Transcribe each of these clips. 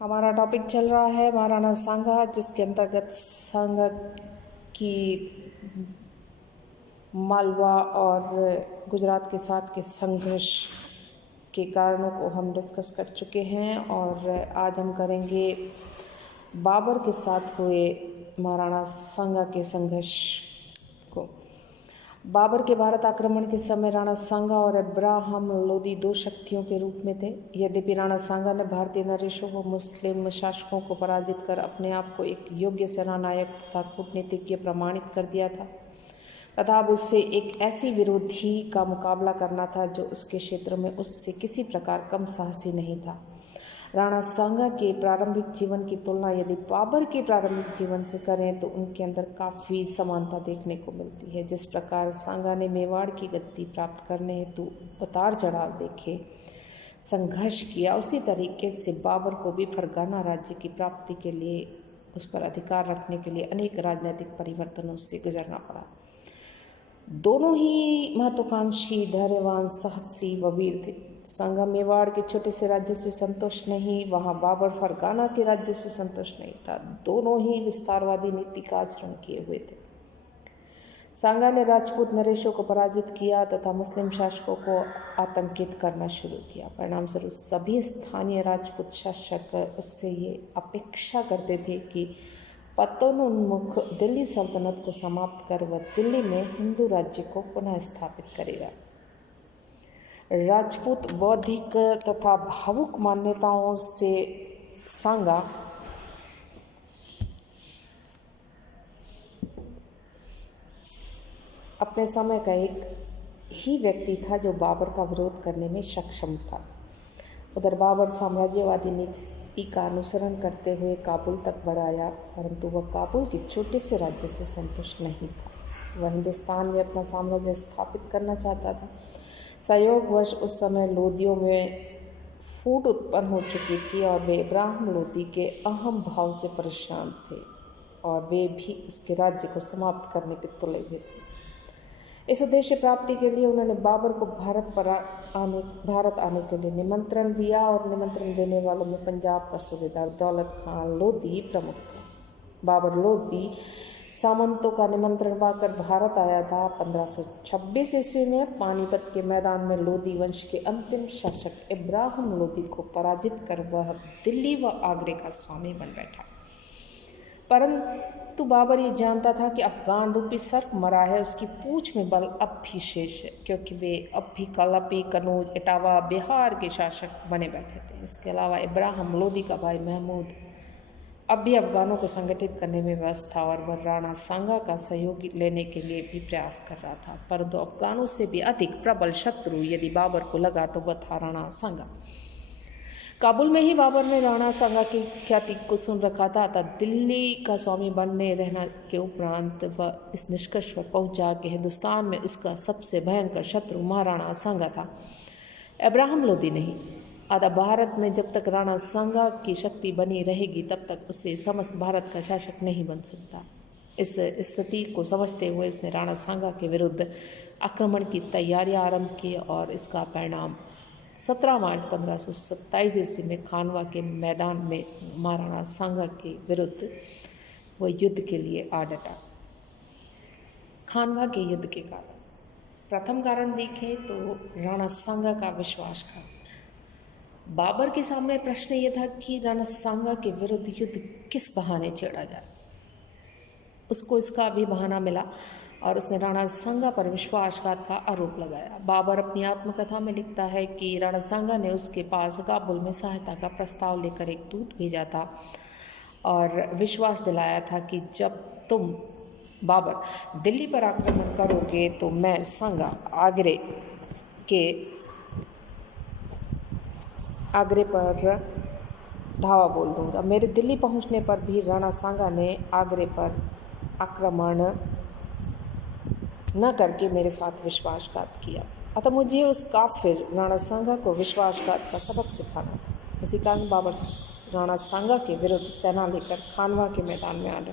हमारा टॉपिक चल रहा है महाराणा सांगा, जिसके अंतर्गत सांगा की मालवा और गुजरात के साथ के संघर्ष के कारणों को हम डिस्कस कर चुके हैं और आज हम करेंगे बाबर के साथ हुए महाराणा सांगा के संघर्ष को। बाबर के भारत आक्रमण के समय राणा सांगा और इब्राहिम लोदी दो शक्तियों के रूप में थे। यद्यपि राणा सांगा ने भारतीय नरेशों व मुस्लिम शासकों को पराजित कर अपने आप को एक योग्य सेनानायक तथा कूटनीतिज्ञ प्रमाणित कर दिया था, तथा अब उससे एक ऐसी विरोधी का मुकाबला करना था जो उसके क्षेत्र में उससे किसी प्रकार कम साहसी नहीं था। राणा सांगा के प्रारंभिक जीवन की तुलना यदि बाबर के प्रारंभिक जीवन से करें तो उनके अंदर काफ़ी समानता देखने को मिलती है। जिस प्रकार सांगा ने मेवाड़ की गद्दी प्राप्त करने हेतु उतार चढ़ाव देखे, संघर्ष किया, उसी तरीके से बाबर को भी फरगाना राज्य की प्राप्ति के लिए, उस पर अधिकार रखने के लिए अनेक राजनीतिक परिवर्तनों से गुजरना पड़ा। दोनों ही महत्वाकांक्षी, धैर्यवान, साहसी व वीर थे। सांगा मेवाड़ के छोटे से राज्य से संतुष्ट नहीं, वहाँ बाबर फरगाना के राज्य से संतुष्ट नहीं था। दोनों ही विस्तारवादी नीति का आचरण किए हुए थे। सांगा ने राजपूत नरेशों को पराजित किया तथा मुस्लिम शासकों को आतंकित करना शुरू किया। परिणामस्वरूप सभी स्थानीय राजपूत शासक उससे ये अपेक्षा करते थे कि पतनोन्मुख दिल्ली सल्तनत को समाप्त कर वह दिल्ली में हिंदू राज्य को पुनः स्थापित करेगा। राजपूत बौद्धिक तथा भावुक मान्यताओं से सांगा अपने समय का एक ही व्यक्ति था जो बाबर का विरोध करने में सक्षम था। उधर बाबर साम्राज्यवादी नीति का अनुसरण करते हुए काबुल तक बढ़ाया, परंतु वह काबुल के छोटे से राज्य से संतुष्ट नहीं था। वह हिंदुस्तान में अपना साम्राज्य स्थापित करना चाहता था। संयोगवश उस समय लोदियों में फूट उत्पन्न हो चुकी थी और वे इब्राहिम लोदी के अहम भाव से परेशान थे और वे भी उसके राज्य को समाप्त करने पर तुले हुए थे। इस उद्देश्य प्राप्ति के लिए उन्होंने बाबर को भारत आने के लिए निमंत्रण दिया और निमंत्रण देने वालों में पंजाब का सूबेदार दौलत खान लोदी प्रमुख था। बाबर लोदी सामंतों का निमंत्रण पाकर भारत आया था। 1526 ईस्वी में पानीपत के मैदान में लोदी वंश के अंतिम शासक इब्राहिम लोदी को पराजित कर वह दिल्ली व आगरे का स्वामी बन बैठा। परंतु बाबर ये जानता था कि अफगान रूपी सर्प मरा है, उसकी पूंछ में बल अब भी शेष है, क्योंकि वे अब भी कलपी, कनौज, इटावा, बिहार के शासक बने बैठे थे। इसके अलावा इब्राहिम लोदी का भाई महमूद अब भी अफगानों को संगठित करने में व्यस्त था और वह राणा सांगा का सहयोग लेने के लिए भी प्रयास कर रहा था। परंतु अफगानों से भी अधिक प्रबल शत्रु यदि बाबर को लगा तो वह था राणा सांगा। काबुल में ही बाबर ने राणा सांगा की ख्याति को सुन रखा था, अतः दिल्ली का स्वामी बनने रहने के उपरांत वह इस निष्कर्ष पर पहुंचा कि हिंदुस्तान में उसका सबसे भयंकर शत्रु महाराणा सांगा था, इब्राहिम लोदी नहीं। अतः भारत में जब तक राणा सांगा की शक्ति बनी रहेगी तब तक उसे समस्त भारत का शासक नहीं बन सकता। इस स्थिति को समझते हुए उसने राणा सांगा के विरुद्ध आक्रमण की तैयारियां आरंभ की और इसका परिणाम 17 मार्च 1527 ईस्वी में खानवा के मैदान में महाराणा सांगा के विरुद्ध वह युद्ध के लिए आ डटा। खानवा के युद्ध के कारण प्रथम कारण देखें तो राणा सांगा का विश्वासघात। बाबर के सामने प्रश्न यह था कि राणा सांगा के विरुद्ध युद्ध किस बहाने छेड़ा जाए। उसको इसका भी बहाना मिला और उसने राणा सांगा पर विश्वासघात का आरोप लगाया। बाबर अपनी आत्मकथा में लिखता है कि राणा सांगा ने उसके पास काबुल में सहायता का प्रस्ताव लेकर एक दूत भेजा था और विश्वास दिलाया था कि जब तुम बाबर दिल्ली पर आक्रमण करोगे तो मैं सांगा आगरे पर धावा बोल दूंगा। मेरे दिल्ली पहुंचने पर भी राणा सांगा ने आगरे पर आक्रमण न करके मेरे साथ विश्वासघात किया, अतः मुझे उस काफिर राणा सांगा को विश्वासघात का सबक सिखाना था। इसी कारण बाबर राणा सांगा के विरुद्ध सेना लेकर खानवा के मैदान में आ डटा।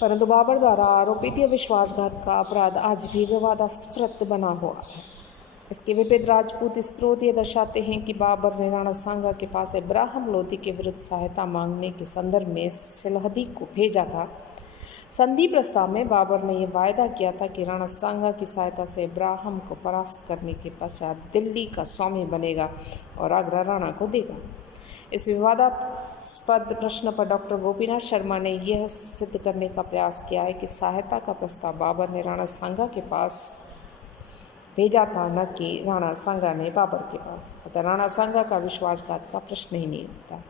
परंतु बाबर द्वारा आरोपित विश्वासघात का अपराध आज भी विवादास्पद बना हुआ है। इसके विपरीत राजपूत स्रोत ये दर्शाते हैं कि बाबर ने राणा सांगा के पास इब्राहिम लोदी के विरुद्ध सहायता मांगने के संदर्भ में सिलहदी को भेजा था। संधि प्रस्ताव में बाबर ने यह वायदा किया था कि राणा सांगा की सहायता से इब्राहिम को परास्त करने के पश्चात दिल्ली का स्वामी बनेगा और आगरा राणा को देगा। इस विवादास्पद प्रश्न पर डॉक्टर गोपीनाथ शर्मा ने यह सिद्ध करने का प्रयास किया है कि सहायता का प्रस्ताव बाबर ने राणा सांगा के पास भेजा था, न कि राणा सांगा ने बाबर के पास। अतः राणा सांगा का विश्वासघात का प्रश्न ही नहीं उठता।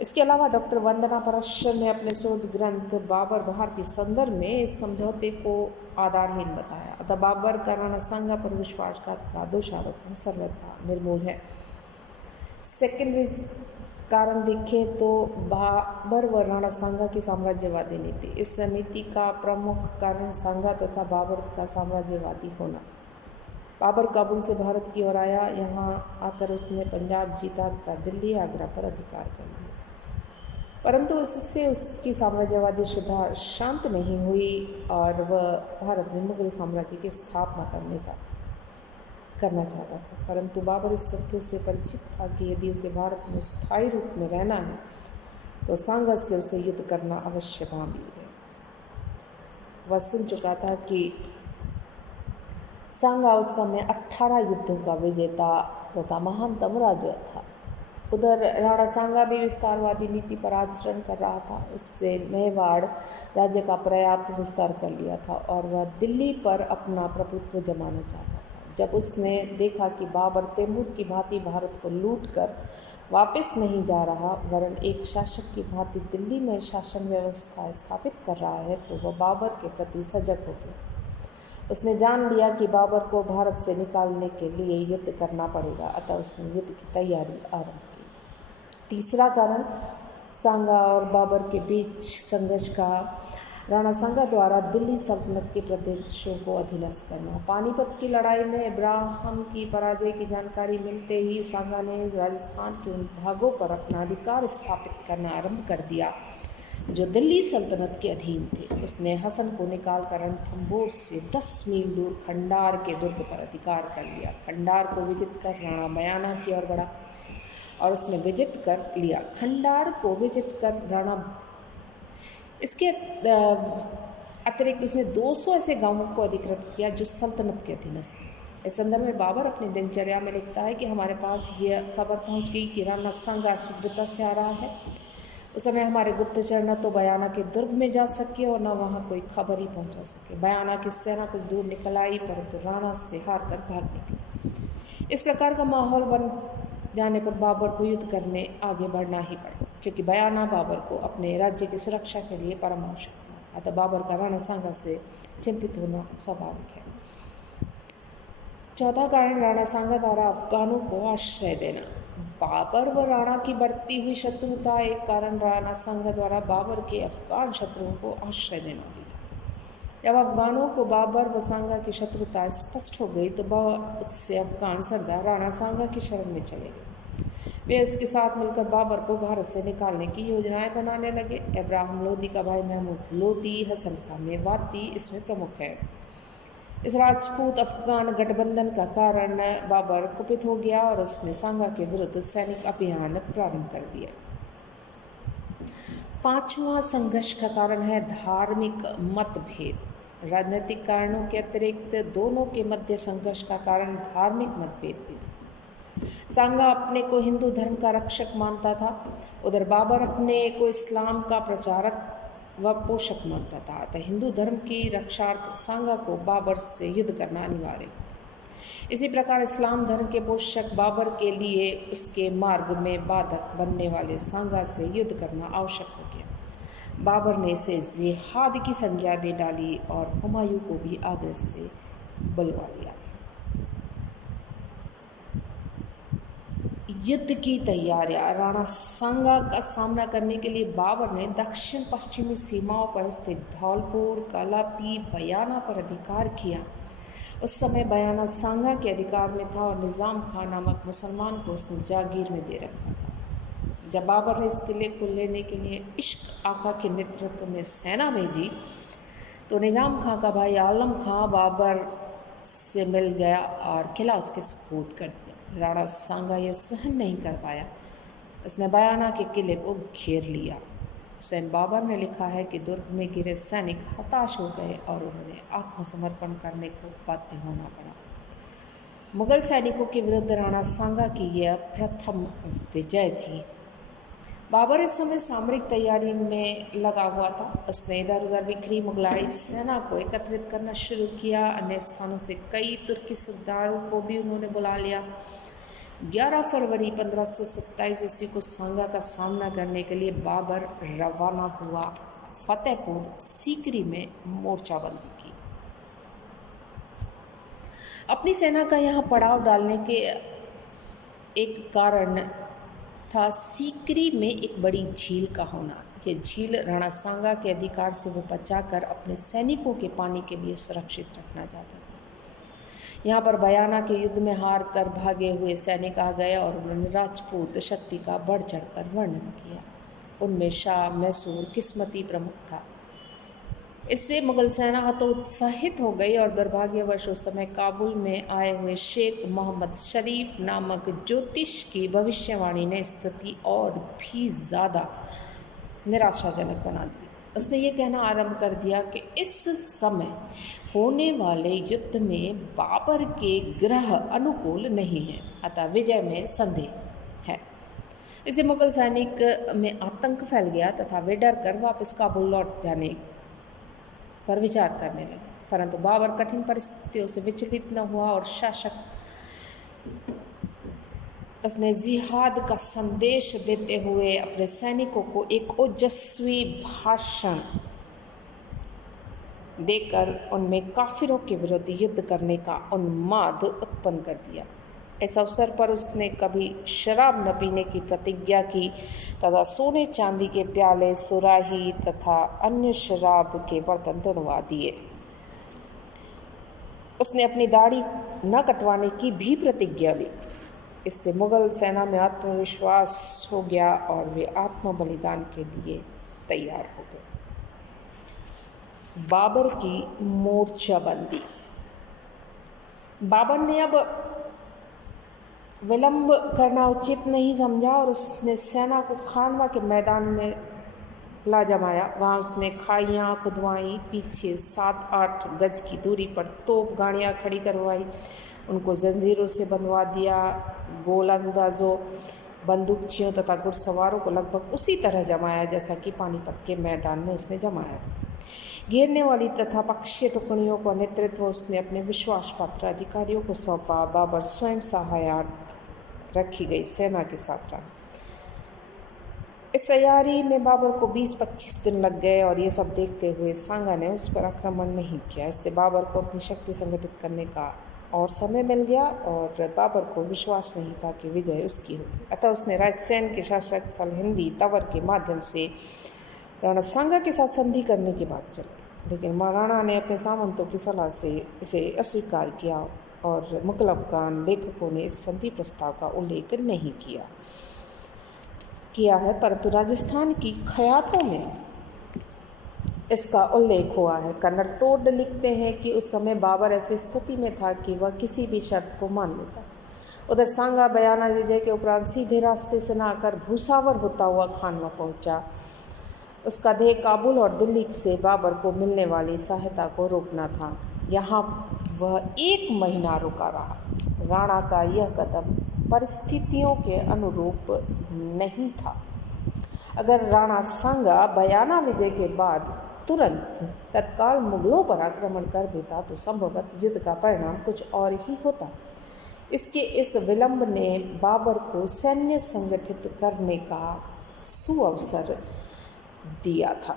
इसके अलावा डॉक्टर वंदना परमेश्वर ने अपने शोध ग्रंथ बाबर भारतीय संदर्भ में इस समझौते को आधारहीन बताया। अतः बाबर का राणा सांगा पर विश्वासघात का दोषारोपण सर्वथा निर्मूल है। सेकेंडरी कारण देखें तो बाबर व राणा सांगा की साम्राज्यवादी नीति। इस नीति का प्रमुख कारण सांगा तथा बाबर का साम्राज्यवादी होना था। बाबर काबुल से भारत की ओर आया। यहाँ आकर उसने पंजाब जीता तथा दिल्ली आगरा पर अधिकार कर लिया, परंतु इससे उसकी साम्राज्यवादी शुद्धा शांत नहीं हुई और वह भारत में मुगल साम्राज्य की स्थापना करना चाहता था। परंतु बाबर इस तथ्य से परिचित था कि यदि उसे भारत में स्थायी रूप में रहना है तो सांगा से उसे युद्ध करना अवश्य भावी है। वह सुन चुका था कि सांगा उस समय 18 युद्धों का विजेता तथा महानतम राजा था। उधर राणा सांगा भी विस्तारवादी नीति पर आचरण कर रहा था। उससे मेवाड़ राज्य का पर्याप्त विस्तार कर लिया था और वह दिल्ली पर अपना प्रभुत्व जमाना चाहता था। जब उसने देखा कि बाबर तैमूर की भांति भारत को लूटकर वापस नहीं जा रहा वरन एक शासक की भांति दिल्ली में शासन व्यवस्था स्थापित कर रहा है, तो वह बाबर के प्रति सजग हो गया। उसने जान लिया कि बाबर को भारत से निकालने के लिए युद्ध करना पड़ेगा, अतः उसने युद्ध की तैयारी आरंभ की। तीसरा कारण सांगा और बाबर के बीच संघर्ष का राणा सांगा द्वारा दिल्ली सल्तनत के प्रदेशों को अधीनस्थ करना। पानीपत की लड़ाई में इब्राहिम की पराजय की जानकारी मिलते ही सांगा ने राजस्थान के उन भागों पर अपना अधिकार स्थापित करना आरंभ कर दिया जो दिल्ली सल्तनत के अधीन थे। उसने हसन को निकालकर रणथंभौर से 10 मील दूर खंडार के दुर्ग पर अधिकार कर लिया। खंडार को विजित कर राणा बयाना की ओर बढ़ा और उसने विजित कर लिया। खंडार को विजित कर राणा इसके अतिरिक्त उसने 200 ऐसे गांवों को अधिकृत किया जो सल्तनत के अधीनस्थ थे। इस संदर्भ में बाबर अपनी दिनचर्या में लिखता है कि हमारे पास यह खबर पहुंच गई कि राणा सांगा शीघ्रता से आ रहा है। उस समय हमारे गुप्तचर न तो बयाना के दुर्ग में जा सके और न वहाँ कोई खबर ही पहुँचा सके। बयाना की सेना कुछ दूर निकल आई, परंतु राणा से हार कर भाग निकली। इस प्रकार का माहौल बन जाने पर बाबर को युद्ध करने आगे बढ़ना ही पड़ा, क्योंकि बयाना बाबर को अपने राज्य की सुरक्षा के लिए परम आवश्यक था। अतः बाबर का राणा सांगा से चिंतित होना स्वाभाविक है। चौथा कारण राणा सांगा द्वारा अफगानों को आश्रय देना। बाबर व राणा की बढ़ती हुई शत्रुता एक कारण राणा सांगा द्वारा बाबर के अफगान शत्रुओं को आश्रय देना भी था। जब अफगानों को बाबर व सांगा की शत्रुता स्पष्ट हो गई तो बहुत से अफगान सरदार राणा सांगा की शरण में चले गए। वे उसके साथ मिलकर बाबर को भारत से निकालने की योजनाएं बनाने लगे। इब्राहिम लोदी का भाई महमूद लोदी, हसन खां मेवाती इसमें प्रमुख है। इस राजपूत अफगान गठबंधन का कारण बाबर कुपित हो गया और उसने सांगा के विरुद्ध सैनिक अभियान प्रारंभ कर दिया। पांचवा संघर्ष का कारण है धार्मिक मतभेद। राजनीतिक कारणों के अतिरिक्त दोनों के मध्य संघर्ष का कारण धार्मिक मतभेद भी था। सांगा अपने को हिंदू धर्म का रक्षक मानता था, उधर बाबर अपने को इस्लाम का प्रचारक व पोषक मानता था। अतः हिंदू धर्म की रक्षार्थ सांगा को बाबर से युद्ध करना अनिवार्य। इसी प्रकार इस्लाम धर्म के पोषक बाबर के लिए उसके मार्ग में बाधक बनने वाले सांगा से युद्ध करना आवश्यक हो गया। बाबर ने इसे जिहाद की संज्ञा दे डाली और हुमायूं को भी आगरा से बुलवा लिया। युद्ध की तैयारियां। राणा सांगा का सामना करने के लिए बाबर ने दक्षिण पश्चिमी सीमाओं पर स्थित धौलपुर, कालापीर, बयाना पर अधिकार किया। उस समय बयाना सांगा के अधिकार में था और निज़ाम खां नामक मुसलमान को उसने जागीर में दे रखा था। जब बाबर ने इस किले को लेने के लिए इश्क आका के नेतृत्व में सेना भेजी तो निज़ाम खां का भाई आलम खां बाबर से मिल गया और किला उसके सुपुर्द कर दिया। राणा सांगा यह सहन नहीं कर पाया, उसने बयाना के किले को घेर लिया। स्वयं बाबर ने लिखा है कि दुर्ग में गिरे सैनिक हताश हो गए और उन्होंने आत्मसमर्पण करने को बाध्य होना पड़ा। मुगल सैनिकों के विरुद्ध राणा सांगा की यह प्रथम विजय थी। बाबर इस समय सामरिक तैयारी में लगा हुआ था। उसने इधर उधर बिखरी मुगलाई सेना को एकत्रित करना शुरू किया। अन्य स्थानों से कई तुर्की सरदारों को भी उन्होंने बुला लिया। 11 फरवरी 1527 ईस्वी को सांगा का सामना करने के लिए बाबर रवाना हुआ। फतेहपुर सीकरी में मोर्चाबंदी की। अपनी सेना का यहाँ पड़ाव डालने के एक कारण था सीकरी में एक बड़ी झील का होना। यह झील राणा सांगा के अधिकार से वो बचाकर अपने सैनिकों के पानी के लिए सुरक्षित रखना चाहता था। यहाँ पर बयाना के युद्ध में हार कर भागे हुए सैनिक आ गए और उन्होंने राजपूत शक्ति का बढ़ चढ़कर वर्णन किया। उनमें शाह, मैसूर, किस्मती प्रमुख था। इससे मुगल सेना हतोत्साहित हो गई और दुर्भाग्यवश उस समय काबुल में आए हुए शेख मोहम्मद शरीफ नामक ज्योतिष की भविष्यवाणी ने स्थिति और भी ज़्यादा निराशाजनक बना दी। उसने ये कहना आरंभ कर दिया कि इस समय होने वाले युद्ध में बाबर के ग्रह अनुकूल नहीं है, अतः विजय में संदेह है। इससे मुगल सैनिक में आतंक फैल गया तथा वे डर कर वापस काबुल लौट जाने पर विचार करने लगे। परंतु बाबर कठिन परिस्थितियों से विचलित न हुआ और शासक उसने जिहाद का संदेश देते हुए अपने सैनिकों को एक ओजस्वी भाषण देकर उनमें काफिरों के विरुद्ध युद्ध करने का उन्माद उत्पन्न कर दिया। इस अवसर पर उसने कभी शराब न पीने की प्रतिज्ञा की तथा सोने चांदी के प्याले, सुराही तथा अन्य शराब के बर्तन तुड़वा दिए। उसने अपनी दाढ़ी न कटवाने की भी प्रतिज्ञा ली। इससे मुगल सेना में आत्मविश्वास हो गया और वे आत्म बलिदान के लिए तैयार हो गए। बाबर की मोर्चाबंदी। बाबर ने अब विलंब करना उचित नहीं समझा और उसने सेना को खानवा के मैदान में ला जमाया। वहाँ उसने खाइयाँ खुदवाई, पीछे 7-8 गज की दूरी पर तोप गाड़ियाँ खड़ी करवाई, उनको जंजीरों से बंधवा दिया। गोलंदाजों, बंदूकचियों तथा घुड़सवारों को लगभग उसी तरह जमाया जैसा कि पानीपत के मैदान में उसने जमाया था। घेरने वाली तथा पक्षीय टुकड़ियों का नेतृत्व उसने अपने विश्वास पात्र अधिकारियों को सौंपा। बाबर स्वयं सहायता रखी गई सेना के साथ रहा। इस तैयारी में बाबर को 20-25 दिन लग गए और ये सब देखते हुए सांगा ने उस पर आक्रमण नहीं किया। इससे बाबर को अपनी शक्ति संगठित करने का और समय मिल गया और बाबर को विश्वास नहीं था कि विजय उसकी होगी। अतः उसने राजसैन के शासक सलहिंदी तवर के माध्यम से राणा सांगा के साथ संधि करने की बात चली, लेकिन महाराणा ने अपने सामंतों की सलाह से इसे अस्वीकार किया और मुगल अफगान लेखकों ने इस संधि प्रस्ताव का उल्लेख नहीं किया है, परंतु राजस्थान की खयातों में इसका उल्लेख हुआ है। कर्नल टोड लिखते हैं कि उस समय बाबर ऐसी स्थिति में था कि वह किसी भी शर्त को मान लेता। उधर सांगा बयाना विजय के उपरांत सीधे रास्ते से न आकर भूसावर होता हुआ खानवा पहुंचा। उसका ध्येय काबुल और दिल्ली से बाबर को मिलने वाली सहायता को रोकना था। यहाँ वह 1 महीना रुका रहा। राणा का यह कदम परिस्थितियों के अनुरूप नहीं था। अगर राणा सांगा बयाना विजय के बाद तुरंत तत्काल मुगलों पर आक्रमण कर देता तो संभवतः युद्ध का परिणाम कुछ और ही होता। इसके इस विलंब ने बाबर को सैन्य संगठित करने का सुअवसर दिया था।